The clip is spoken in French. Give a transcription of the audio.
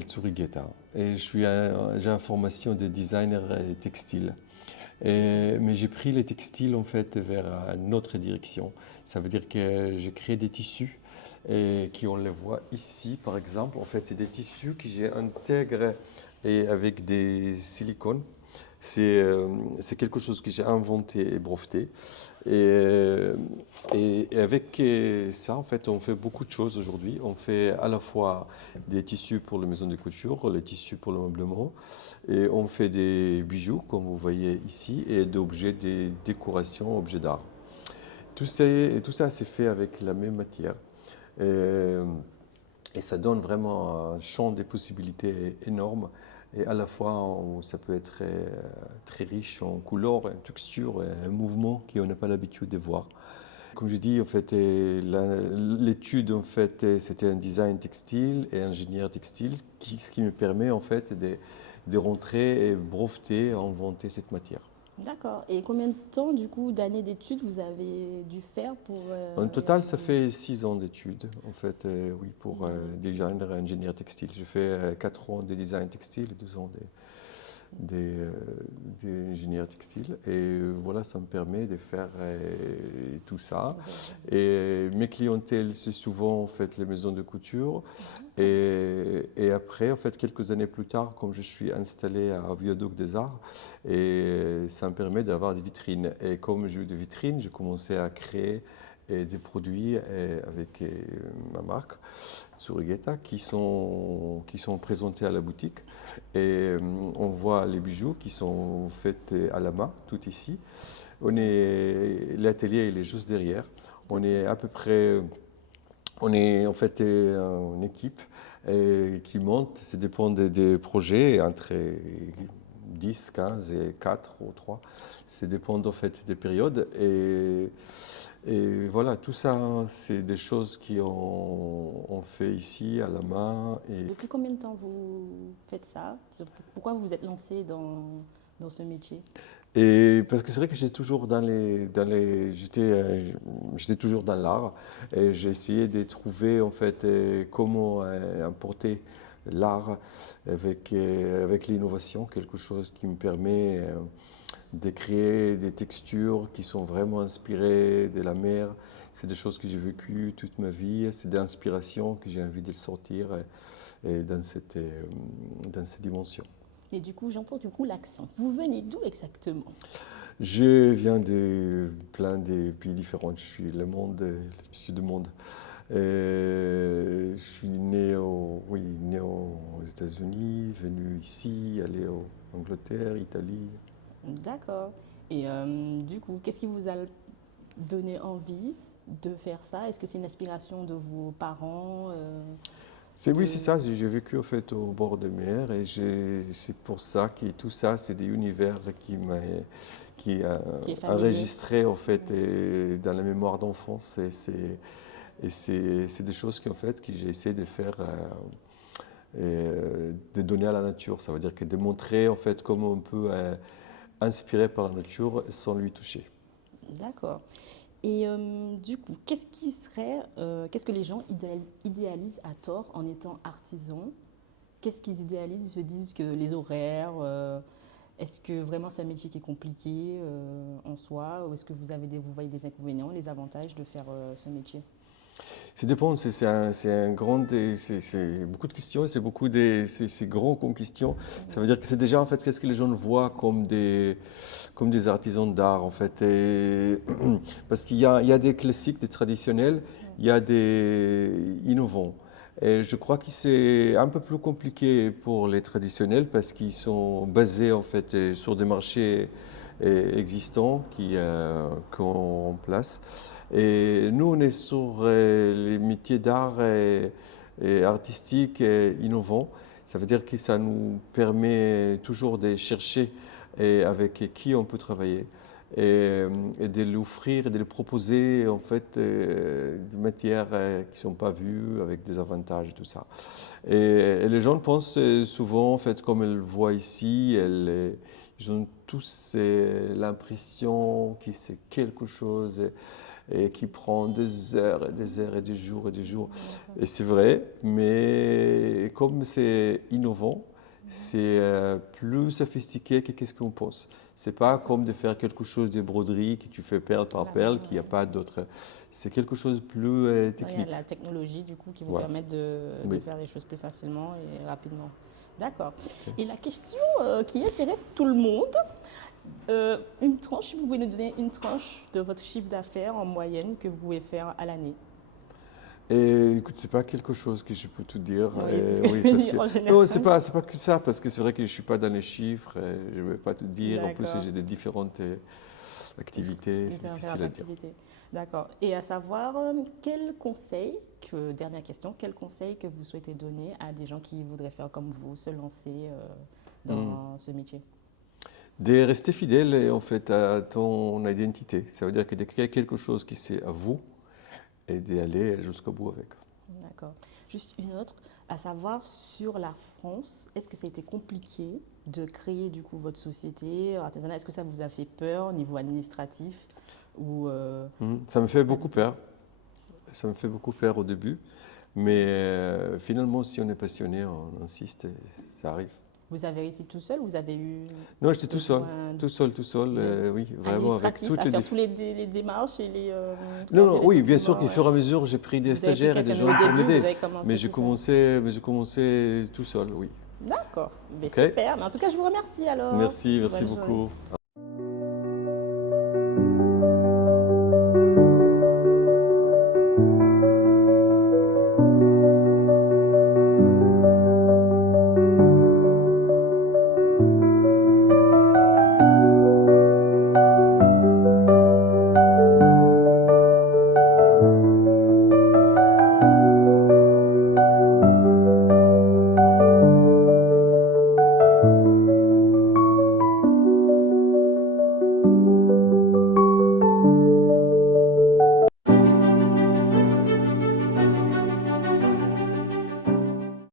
m'appelle Tsurigeta et j'ai une formation de designer textile. Mais j'ai pris les textiles en fait vers une autre direction. Ça veut dire que j'ai créé des tissus et qui on les voit ici par exemple. En fait, c'est des tissus que j'ai intégrés et avec des silicones. C'est quelque chose que j'ai inventé et breveté. Et, euh, et avec ça, en fait, on fait beaucoup de choses aujourd'hui. On fait à la fois des tissus pour les maisons de couture, les tissus pour le meublement, et on fait des bijoux, comme vous voyez ici, et d'objets, des décorations, objets d'art. Tout ça, c'est fait avec la même matière. Et, et ça donne vraiment un champ des possibilités énorme. Et à la fois, ça peut être très riche en couleurs, en textures, un mouvement qu'on n'a pas l'habitude de voir. Comme je dis, en fait, l'étude, en fait, c'était un design textile et ingénieur textile, ce qui me permet, en fait, de rentrer et breveter, inventer cette matière. D'accord. Et combien de temps, du coup, d'années d'études vous avez dû faire pour En total, ça réaliser fait 6 ans d'études, en fait, oui, pour 6 ans d'études? designer et ingénieur textile. J'ai fait 4 ans de design textile et 2 ans d'ingénieur textile. Et voilà, ça me permet de faire tout ça. Vous avez- Et mes clientèles, c'est souvent en fait les maisons de couture. D'accord. Et après, en fait, quelques années plus tard, comme je suis installé à Viaduc des Arts, et ça me permet d'avoir des vitrines. Et comme j'ai eu des vitrines, j'ai commencé à créer des produits avec ma marque, Tsurigeta, qui sont présentés à la boutique. Et on voit les bijoux qui sont faits à la main, tout ici. L'atelier, il est juste derrière. On est à peu près, on est en fait une équipe qui monte. Ça dépend des projets, entre 10, 15 et 4 ou 3. Ça dépend en fait des périodes. Et voilà, tout ça, c'est des choses on fait ici à la main. Et Depuis combien de temps vous faites ça? Pourquoi vous vous êtes lancé dans ce métier? Et parce que c'est vrai que j'étais toujours dans l'art et j'ai essayé de trouver en fait comment importer l'art avec l'innovation, quelque chose qui me permet de créer des textures qui sont vraiment inspirées de la mer. C'est des choses que j'ai vécues toute ma vie, c'est des inspirations que j'ai envie de sortir dans cette dimension. Et du coup, j'entends du coup l'accent. Vous venez d'où exactement? Je viens de plein de pays différents. Je suis du monde. Je suis né aux États-Unis, venu ici, allé en Angleterre, Italie. D'accord. Et du coup, qu'est-ce qui vous a donné envie de faire ça? Est-ce que c'est une aspiration de vos parents Oui, c'est de... ça. J'ai vécu en fait au bord de mer et c'est pour ça que tout ça, c'est des univers qui a qui est familier? enregistré en fait dans la mémoire d'enfance. C'est des choses en fait que j'ai essayé de faire, de donner à la nature. Ça veut dire que de montrer en fait comment on peut inspirer par la nature sans lui toucher. D'accord. Et du coup, qu'est-ce que les gens idéalisent à tort en étant artisans? Qu'est-ce qu'ils idéalisent? Ils se disent que les horaires, est-ce que vraiment c'est un métier qui est compliqué en soi? Ou est-ce que vous voyez des inconvénients, les avantages de faire ce métier? Ça dépend, c'est beaucoup de questions, c'est grand comme question. Ça veut dire que c'est déjà en fait qu'est-ce que les gens voient comme des artisans d'art en fait. Parce il y a des classiques, des traditionnels, il y a des innovants. Et je crois que c'est un peu plus compliqué pour les traditionnels parce qu'ils sont basés en fait sur des marchés existants qu'on remplace. Et nous, on est sur les métiers d'art et artistiques et innovants. Ça veut dire que ça nous permet toujours de chercher avec qui on peut travailler et de l'offrir et de le proposer en fait des matières qui ne sont pas vues avec des avantages et tout ça. Et les gens pensent souvent en fait comme elles le voient ici, ils ont tous l'impression que c'est quelque chose et qui prend des heures et des heures et des jours et des jours. Et c'est vrai, mais comme c'est innovant, c'est plus sophistiqué que qu'est-ce qu'on pense. C'est pas comme de faire quelque chose de broderie que tu fais perle par perle, qu'il n'y a pas d'autre. C'est quelque chose de plus Il y a technique. la technologie du coup qui vous Voilà. permet de Oui. faire les choses plus facilement et rapidement. D'accord. Et la question qui intéresse tout le monde, une tranche, si vous pouvez nous donner une tranche de votre chiffre d'affaires en moyenne que vous pouvez faire à l'année. Et écoute, c'est pas quelque chose que je peux te dire. Oui, c'est ce que Oui, je parce dis que en général. non, c'est pas que ça, parce que c'est vrai que je suis pas dans les chiffres. Je vais pas te dire. En plus, D'accord. j'ai des différentes activités. C'est difficile à dire. Activité. D'accord. Et à savoir, quel conseil, dernière question, quel conseil que vous souhaitez donner à des gens qui voudraient faire comme vous, se lancer dans ce métier? De rester fidèle en fait à ton identité. Ça veut dire que de créer quelque chose qui c'est à vous et d'aller jusqu'au bout avec. D'accord. Juste une autre, à savoir sur la France, est-ce que ça a été compliqué de créer du coup votre société artisanale? Est-ce que ça vous a fait peur au niveau administratif ou Ça me fait pas beaucoup du tout? peur. Ça me fait beaucoup peur au début. Mais finalement, si on est passionné, on insiste et ça arrive. Vous avez réussi tout seul? Vous avez eu Non, j'étais tout seul. besoin Tout seul, oui, vraiment avec administratif toutes à les faire tous les démarches et les Non, remplir non, les oui, bien sûr documents, qu'au fur et à mesure, j'ai pris des Vous avez pris stagiaires et des quelqu'un gens au pour début, m'aider. vous avez commencé Mais tout seul. j'ai commencé tout seul, oui. D'accord, mais OK? super. Mais en tout cas, je vous remercie alors. Merci Bonne journée. beaucoup.